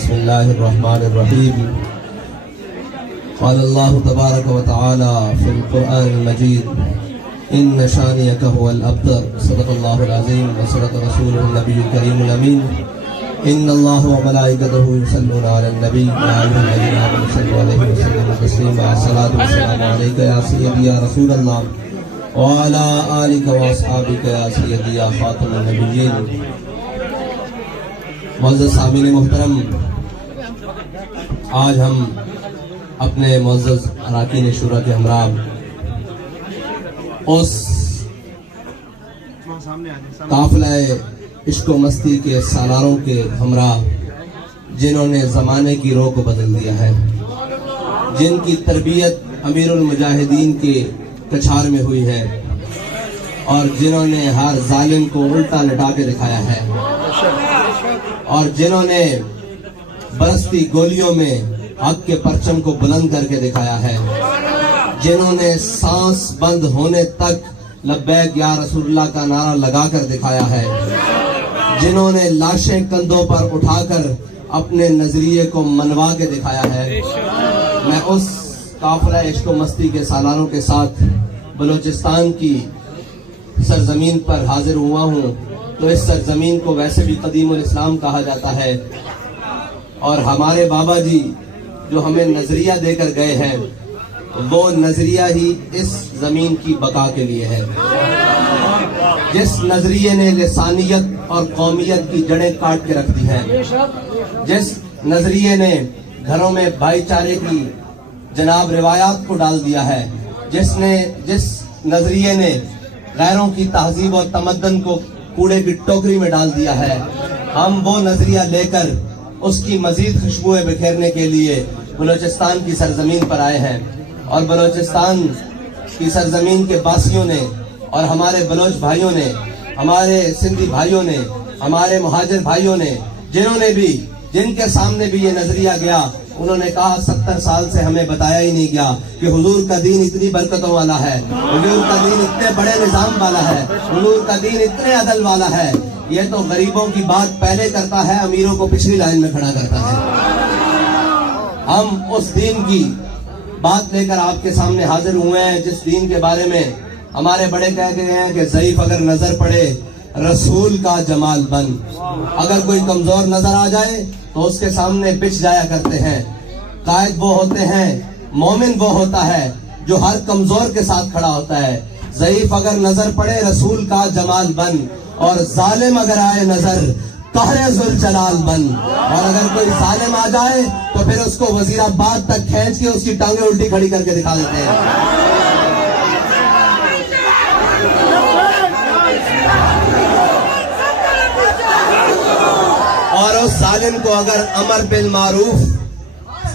بسم الله الرحمن الرحيم. قال الله تبارك وتعالى في القرآن المجيد: إن شانئك هو الأبتر. صدق الله العظيم وصدق رسوله النبي الكريم الأمين. إن الله وملائكته يصلون على النبي يا أيها الذين آمنوا صلوا عليه وسلموا تسليما. الصلاة والسلام عليك يا سيدي يا رسول الله وعلى آلك وأصحابك يا سيدي يا خاتم النبيين. معزز سامعین محترم، آج ہم اپنے معزز اراکین شورا کے ہمراہ اس قافلہ عشق و مستی کے سالاروں کے ہمراہ جنہوں نے زمانے کی رو کو بدل دیا ہے، جن کی تربیت امیر المجاہدین کے کچھار میں ہوئی ہے اور جنہوں نے ہر ظالم کو الٹا لٹا کے دکھایا ہے، اور جنہوں نے برستی گولیوں میں حق کے پرچم کو بلند کر کے دکھایا ہے، جنہوں نے سانس بند ہونے تک لبیک یا رسول اللہ کا نعرہ لگا کر دکھایا ہے، جنہوں نے لاشیں کندھوں پر اٹھا کر اپنے نظریے کو منوا کے دکھایا ہے. میں اس قافلہ عشق و مستی کے سالاروں کے ساتھ بلوچستان کی سرزمین پر حاضر ہوا ہوں. تو اس سرزمین کو ویسے بھی قدیم الاسلام کہا جاتا ہے، اور ہمارے بابا جی جو ہمیں نظریہ دے کر گئے ہیں وہ نظریہ ہی اس زمین کی بقا کے لیے ہے. جس نظریے نے لسانیت اور قومیت کی جڑیں کاٹ کے رکھ دی ہیں، جس نظریے نے گھروں میں بھائی چارے کی جناب روایات کو ڈال دیا ہے، جس نظریے نے غیروں کی تہذیب اور تمدن کو کوڑے کی ٹوکری میں ڈال دیا ہے، ہم وہ نظریہ لے کر اس کی مزید خوشبوئیں بکھیرنے کے لیے بلوچستان کی سرزمین پر آئے ہیں. اور بلوچستان کی سرزمین کے باسیوں نے اور ہمارے بلوچ بھائیوں نے، ہمارے سندھی بھائیوں نے، ہمارے مہاجر بھائیوں نے، جن کے سامنے بھی یہ نظریہ گیا، انہوں نے کہا 70 سال سے ہمیں بتایا ہی نہیں گیا کہ حضور کا دین اتنی برکتوں والا ہے، حضور کا دین اتنے بڑے نظام والا ہے، حضور کا دین اتنے عدل والا ہے. یہ تو غریبوں کی بات پہلے کرتا ہے، امیروں کو پچھلی لائن میں کھڑا کرتا ہے. ہم اس دین کی بات لے کر آپ کے سامنے حاضر ہوئے ہیں جس دین کے بارے میں ہمارے بڑے کہہ گئے ہیں کہ ضعیف اگر نظر پڑے رسول کا جمال بن. اگر کوئی کمزور نظر آ جائے تو اس کے سامنے بچھ جایا کرتے ہیں. قائد وہ ہوتے ہیں، مومن وہ ہوتا ہے جو ہر کمزور کے ساتھ کھڑا ہوتا ہے. ضعیف اگر نظر پڑے رسول کا جمال بن، اور ظالم اگر آئے نظر قہر ذوالجلال بن. اور اگر کوئی ظالم آ جائے تو پھر اس کو وزیر آباد تک کھینچ کے اس کی ٹانگیں الٹی کھڑی کر کے دکھا دیتے ہیں. اور اس ظالم کو اگر امر بالمعروف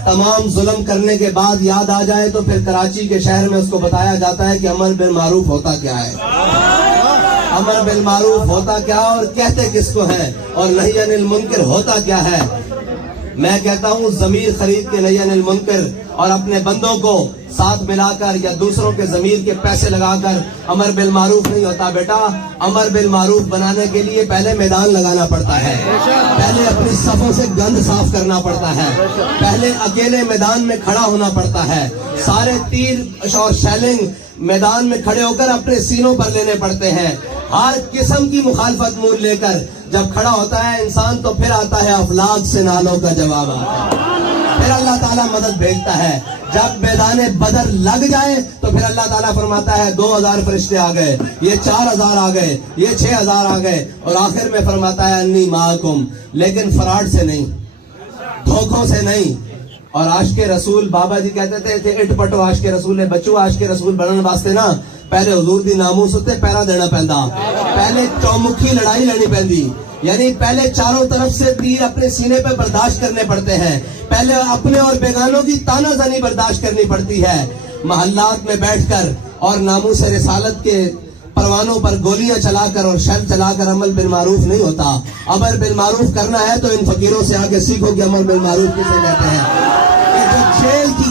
تمام ظلم کرنے کے بعد یاد آ جائے تو پھر کراچی کے شہر میں اس کو بتایا جاتا ہے کہ امر بالمعروف ہوتا کیا ہے، امر بالمعروف ہوتا کیا اور کہتے کس کو ہے، اور نہی عن المنکر ہوتا کیا ہے. میں کہتا ہوں ضمیر خرید کے نہی عن المنکر اور اپنے بندوں کو ساتھ ملا کر یا دوسروں کے ضمیر کے پیسے لگا کر امر بالمعروف نہیں ہوتا. بیٹا، امر بالمعروف بنانے کے لیے پہلے میدان لگانا پڑتا ہے، پہلے اپنی صفوں سے گند صاف کرنا پڑتا ہے، پہلے اکیلے میدان میں کھڑا ہونا پڑتا ہے. سارے تیر اور شیلنگ میدان میں کھڑے ہو کر اپنے سینوں پر لینے پڑتے ہیں. ہر قسم کی مخالفت مول لے کر جب کھڑا ہوتا ہے انسان تو پھر آتا ہے افلاک سے نالوں کا جواب آتا ہے، پھر اللہ تعالیٰ مدد بھیجتا ہے. جب میدان بدر لگ جائے تو پھر اللہ تعالیٰ فرماتا ہے 2000 فرشتے آ گئے، یہ 4000 آ گئے، یہ 6000 آ گئے، اور آخر میں فرماتا ہے انی معکم. لیکن فراڈ سے نہیں، دھوکوں سے نہیں. اور عاشق رسول بابا جی کہتے تھے اٹ پٹو عاشق رسول ہے. بچو عاشق رسول بننے واسطے نا پہلے حضور دی ناموس تے پیرا دینا پیندا، پہلے چومکھی لڑائی لڑنی پیندی، یعنی پہلے چاروں طرف سے تیر اپنے سینے پہ برداشت کرنے پڑتے ہیں، پہلے اپنے اور بیگانوں کی تانا زنی برداشت کرنی پڑتی ہے. محلات میں بیٹھ کر اور ناموس رسالت کے پروانوں پر گولیاں چلا کر اور شر چلا کر عمل بالمعروف نہیں ہوتا. امر بالمعروف کرنا ہے تو ان فقیروں سے آ کے سیکھو کہ عمل بالمعروف کسے کہتے ہیں. جیل کی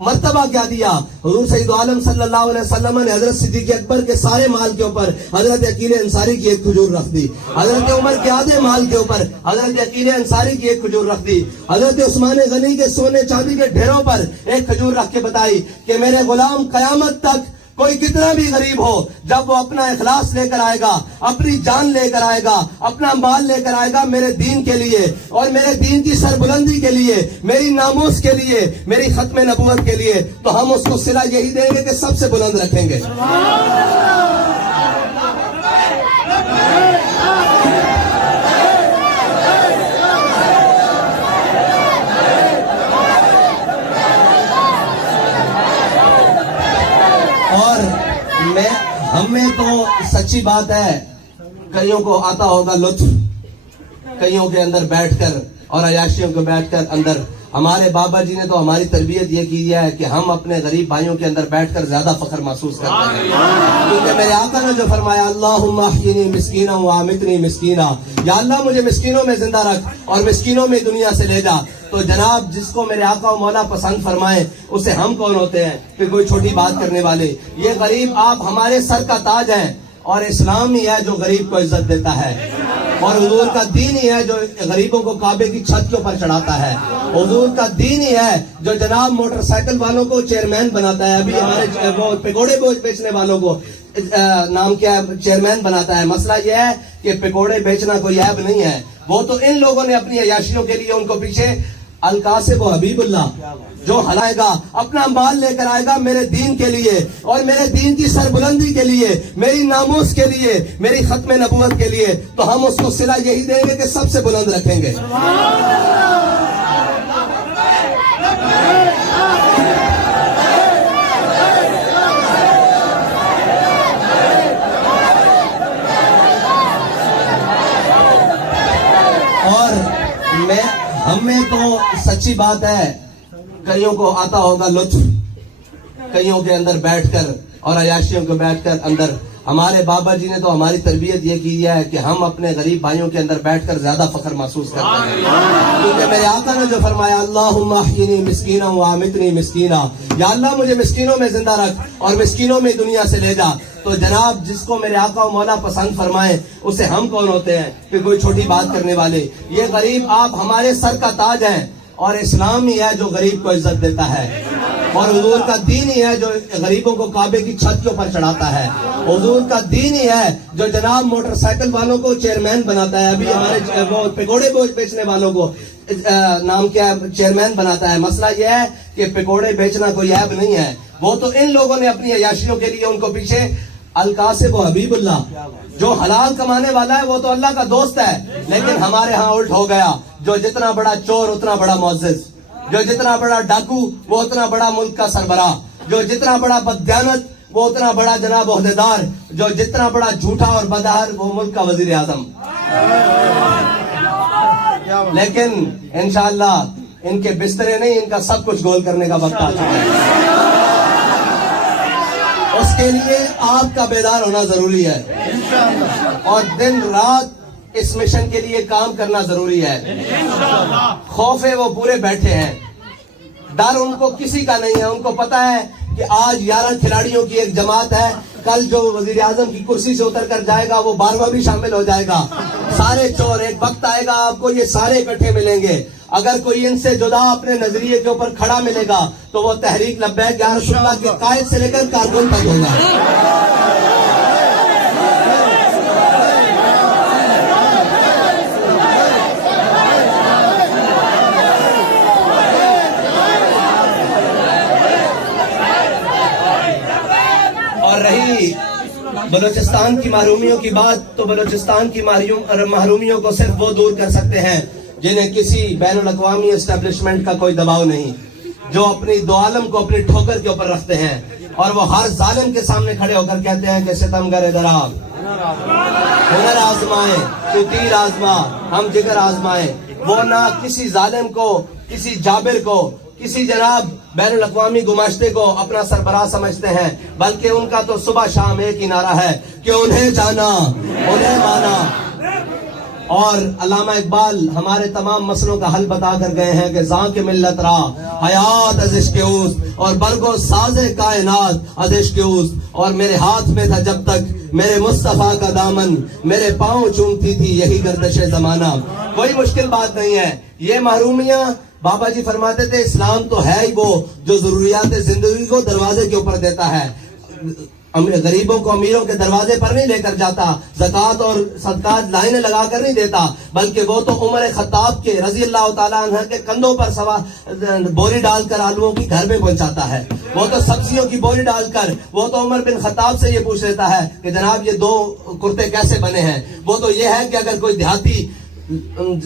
مرتبہ کیا دیا. حضور سید عالم صلی اللہ علیہ وسلم نے حضرت صدیق اکبر کے سارے مال کے اوپر حضرت عقیل انصاری کی ایک کھجور رکھ دی. حضرت عمر کے آدھے مال کے اوپر حضرت عقیل انصاری کی ایک کھجور رکھ دی. حضرت عثمان غنی کے سونے چاندی کے ڈھیروں پر ایک کھجور رکھ کے بتائی کہ میرے غلام قیامت تک کوئی کتنا بھی غریب ہو، جب وہ اپنا اخلاص لے کر آئے گا، اپنی جان لے کر آئے گا، اپنا مال لے کر آئے گا میرے دین کے لیے اور میرے دین کی سربلندی کے لیے، میری ناموس کے لیے، میری ختم نبوت کے لیے، تو ہم اس کو صلہ یہی دیں گے کہ سب سے بلند رکھیں گے. ہم میں تو سچی بات ہے، کئیوں کو آتا ہوگا لطف، کئیوں کے اندر بیٹھ کر اور عیاشیوں کو بیٹھ کر اندر. ہمارے بابا جی نے تو ہماری تربیت یہ کی ہے کہ ہم اپنے غریب بھائیوں کے اندر بیٹھ کر زیادہ فخر محسوس کرتے ہیں، کیونکہ میرے آقا نے جو فرمایا اللہم احیینی مسکینا وامتنی مسکینا، یا اللہ مجھے مسکینوں میں زندہ رکھ اور مسکینوں میں دنیا سے لے جا. تو جناب جس کو میرے آقا و مولا پسند فرمائے اسے ہم کون ہوتے ہیں کہ کوئی چھوٹی بات کرنے والے. یہ غریب آپ ہمارے سر کا تاج ہیں، اور اسلام ہی ہے جو غریب کو عزت دیتا ہے، اور حضور کا دین ہی ہے جو غریبوں کو کعبے کی چھت کے اوپر چڑھاتا ہے. حضور کا دین ہی ہے جو جناب موٹر سائیکل والوں کو چیئرمین بناتا ہے. ابھی ہمارے وہ پکوڑے بیچنے والوں کو نام کیا ہے چیئرمین بناتا ہے. مسئلہ یہ ہے کہ پکوڑے بیچنا کوئی عیب نہیں ہے، وہ تو ان لوگوں نے اپنی عیاشیوں کے لیے ان کو پیچھے القاسب و حبیب اللہ جو ہلائے گا، اپنا مال لے کر آئے گا میرے دین کے لیے اور میرے دین کی سربلندی کے لیے، میری ناموس کے لیے، میری ختم نبوت کے لیے، تو ہم اس کو صلہ یہی دیں گے کہ سب سے بلند رکھیں گے. ہم میں تو سچی بات ہے، کئیوں کو آتا ہوگا لطف، کئیوں کے اندر بیٹھ کر اور عیاشیوں کو بیٹھ کر اندر. ہمارے بابا جی نے تو ہماری تربیت یہ کی ہے کہ ہم اپنے غریب بھائیوں کے اندر بیٹھ کر زیادہ فخر محسوس کرتے ہیں، کیونکہ میرے آقا نے جو فرمایا اللہم احیینی مسکینا وامتنی مسکینا، یا اللہ مجھے مسکینوں میں زندہ رکھ اور مسکینوں میں دنیا سے لے جا. تو جناب جس کو میرے آقا و مولا پسند فرمائے اسے ہم کون ہوتے ہیں کہ کوئی چھوٹی بات کرنے والے. یہ غریب آپ ہمارے سر کا تاج ہیں، اور اسلام ہی ہے جو غریب کو عزت دیتا ہے، اور حضور کا دین ہی ہے جو غریبوں کو کعبے کی چھت کے اوپر چڑھاتا ہے. حضور کا دین ہی ہے جو جناب موٹر سائیکل والوں کو چیئرمین بناتا ہے. ابھی ہمارے وہ پکوڑے بیچنے والوں کو نام کیا ہے چیئرمین بناتا ہے. مسئلہ یہ ہے کہ پکوڑے بیچنا کوئی عیب نہیں ہے، وہ تو ان لوگوں نے اپنی عیاشیوں کے لیے ان کو پیچھے القاسب و حبیب اللہ جو حلال کمانے والا ہے وہ تو اللہ کا دوست ہے. لیکن ہمارے ہاں الٹ ہو گیا، جو جتنا بڑا چور اتنا بڑا معزز، جو جتنا بڑا ڈاکو وہ اتنا بڑا ملک کا سربراہ، جو جتنا بڑا بددیانت وہ اتنا بڑا جناب عہدیدار، جو جتنا بڑا جھوٹا اور بدہر وہ ملک کا وزیر اعظم. لیکن انشاءاللہ ان کے بسترے نہیں، ان کا سب کچھ گول کرنے کا وقت آ چکا ہے. اس کے لیے آپ کا بیدار ہونا ضروری ہے اور دن رات اس مشن کے لیے کام کرنا ضروری ہے. خوف ہے وہ پورے بیٹھے ہیں، ڈر ان کو کسی کا نہیں ہے. ان کو پتا ہے کہ آج 11 کھلاڑیوں کی ایک جماعت ہے، کل جو وزیر اعظم کی کرسی سے اتر کر جائے گا وہ 12واں بھی شامل ہو جائے گا. سارے چور ایک وقت آئے گا آپ کو یہ سارے اکٹھے ملیں گے. اگر کوئی ان سے جدا اپنے نظریے کے اوپر کھڑا ملے گا تو وہ تحریک لبیک یا رسول اللہ کے قائد سے لے کر کارکن تک ہوگا. اور رہی بلوچستان کی محرومیوں کی بات، تو بلوچستان کی محرومیوں کو صرف وہ دور کر سکتے ہیں جنہیں کسی بین الاقوامی اسٹیبلشمنٹ کا کوئی دباؤ نہیں، جو اپنی دو عالم کو اپنی ٹھوکر کے اوپر رکھتے ہیں اور وہ ہر ظالم کے سامنے کھڑے ہو کر کہتے ہیں کہ ستمگر ادھر آ، ہنر آزمائے تو تیر آزما، ہم جگر آزمائے. وہ نہ کسی ظالم کو، کسی جابر کو، کسی جناب بین الاقوامی گماشتے کو اپنا سربراہ سمجھتے ہیں، بلکہ ان کا تو صبح شام ایک ہی نعرہ ہے کہ انہیں جانا، انہیں مانا. اور علامہ اقبال ہمارے تمام مسئلوں کا حل بتا کر گئے ہیں کہ زاں کے ملت را حیات از عشق اوست اور برگو ساز کائنات از عشق اوست، اور میرے ہاتھ میں تھا جب تک میرے مصطفیٰ کا دامن، میرے پاؤں چومتی تھی یہی گردش زمانہ۔ کوئی مشکل بات نہیں ہے، یہ محرومیاں بابا جی فرماتے تھے اسلام تو ہے ہی وہ جو ضروریات زندگی کو دروازے کے اوپر دیتا ہے، غریبوں کو امیروں کے دروازے پر نہیں لے کر جاتا، زکوٰۃ اور صدقات لائنیں لگا کر نہیں دیتا، بلکہ وہ تو عمر خطاب کے رضی اللہ تعالیٰ عنہ کے کندھوں پر بوری ڈال کر آلووں کی گھر میں پہنچاتا ہے، وہ تو سبزیوں کی بوری ڈال کر، وہ تو عمر بن خطاب سے یہ پوچھ لیتا ہے کہ جناب یہ 2 کرتے کیسے بنے ہیں، وہ تو یہ ہے کہ اگر کوئی دیہاتی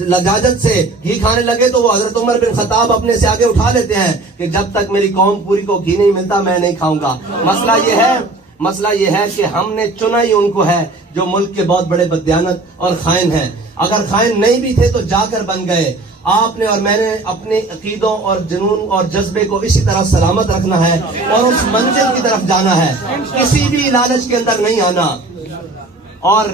لجاجت سے گھی کھانے لگے تو وہ حضرت عمر بن خطاب اپنے سے آگے اٹھا لیتے ہیں کہ جب تک میری قوم پوری کو گھی نہیں ملتا میں نہیں کھاؤں گا۔ مسئلہ یہ ہے کہ ہم نے چنا ہی ان کو ہے جو ملک کے بہت بڑے بددیانت اور خائن ہیں، اگر خائن نہیں بھی تھے تو جا کر بن گئے۔ آپ نے اور میں نے اپنے عقیدوں اور جنون اور جذبے کو اسی طرح سلامت رکھنا ہے اور اس منزل کی طرف جانا ہے، کسی بھی لالچ کے اندر نہیں آنا۔ اور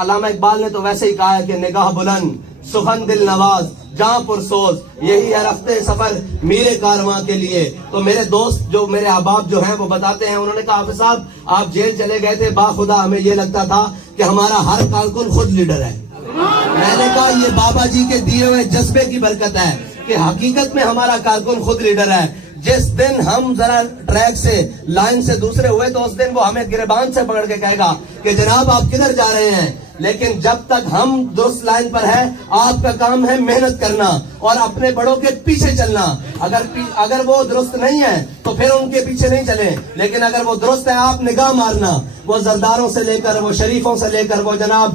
علامہ اقبال نے تو ویسے ہی کہا ہے کہ نگاہ بلند سخن دل نواز جہاں پرسوز، یہی ہے رفتے سفر میرے کارواں کے لیے۔ تو میرے دوست جو میرے احباب جو ہیں وہ بتاتے ہیں، انہوں نے کہا حافظ صاحب آپ جیل چلے گئے تھے، باخدا ہمیں یہ لگتا تھا کہ ہمارا ہر کارکن خود لیڈر ہے۔ میں نے کہا یہ بابا جی کے دیے ہوئے جذبے کی برکت ہے کہ حقیقت میں ہمارا کارکن خود لیڈر ہے۔ جس دن ہم ذرا ٹریک سے لائن سے دوسرے ہوئے تو اس دن وہ ہمیں گریبان سے پکڑ کے کہے گا کہ جناب آپ کدھر جا رہے ہیں، لیکن جب تک ہم درست لائن پر ہے آپ کا کام ہے محنت کرنا اور اپنے بڑوں کے پیچھے چلنا۔ اگر وہ درست نہیں ہے تو پھر ان کے پیچھے نہیں چلیں، لیکن اگر وہ درست ہے آپ نگاہ مارنا، وہ زرداروں سے لے کر، وہ شریفوں سے لے کر، وہ جناب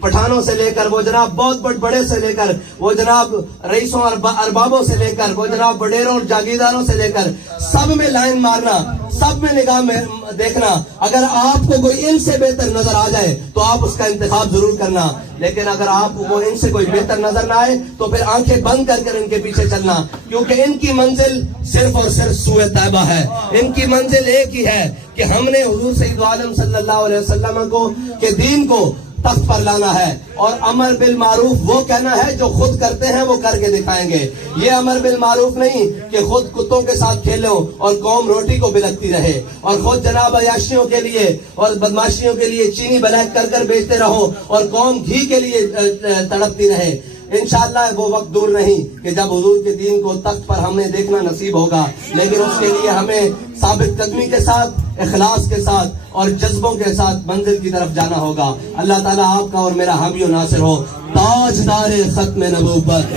پٹھانوں سے لے کر، وہ جناب بہت بڑے سے لے کر، وہ جناب رئیسوں اربابوں سے لے کر، وہ جناب وڈیروں اور جاگیرداروں سے لے کر، سب میں لائن مارنا، سب میں نگاہ میں دیکھنا۔ اگر آپ کو کوئی ان سے بہتر نظر آ جائے تو آپ اس کا انتخاب ضرور کرنا، لیکن اگر آپ کو ان سے کوئی بہتر نظر نہ آئے تو پھر آنکھیں بند کر کر ان کے پیچھے چلنا، کیونکہ ان کی منزل صرف اور صرف سوئے طیبہ ہے۔ ان کی منزل ایک ہی ہے کہ ہم نے حضور سید عالم صلی اللہ علیہ وسلم کو کے دین کو تخت پر لانا ہے، اور امر بالمعروف وہ کہنا ہے جو خود کرتے ہیں وہ کر کے دکھائیں گے۔ یہ امر بالمعروف نہیں کہ خود کتوں کے ساتھ کھیلو اور قوم روٹی کو بلکتی رہے، اور خود جناب عیاشیوں کے لیے اور بدماشیوں کے لیے چینی بلیک کر کر بیچتے رہو اور قوم گھی کے لیے تڑپتی رہے۔ انشاءاللہ وہ وقت دور نہیں کہ جب حضور کے دین کو تخت پر ہمیں دیکھنا نصیب ہوگا، لیکن اس کے لیے ہمیں ثابت قدمی کے ساتھ، اخلاص کے ساتھ اور جذبوں کے ساتھ منزل کی طرف جانا ہوگا۔ اللہ تعالیٰ آپ کا اور میرا حامی و ناصر ہو۔ تاجدار ختم نبوت،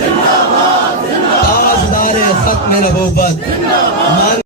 تاجدار ختم نبوت۔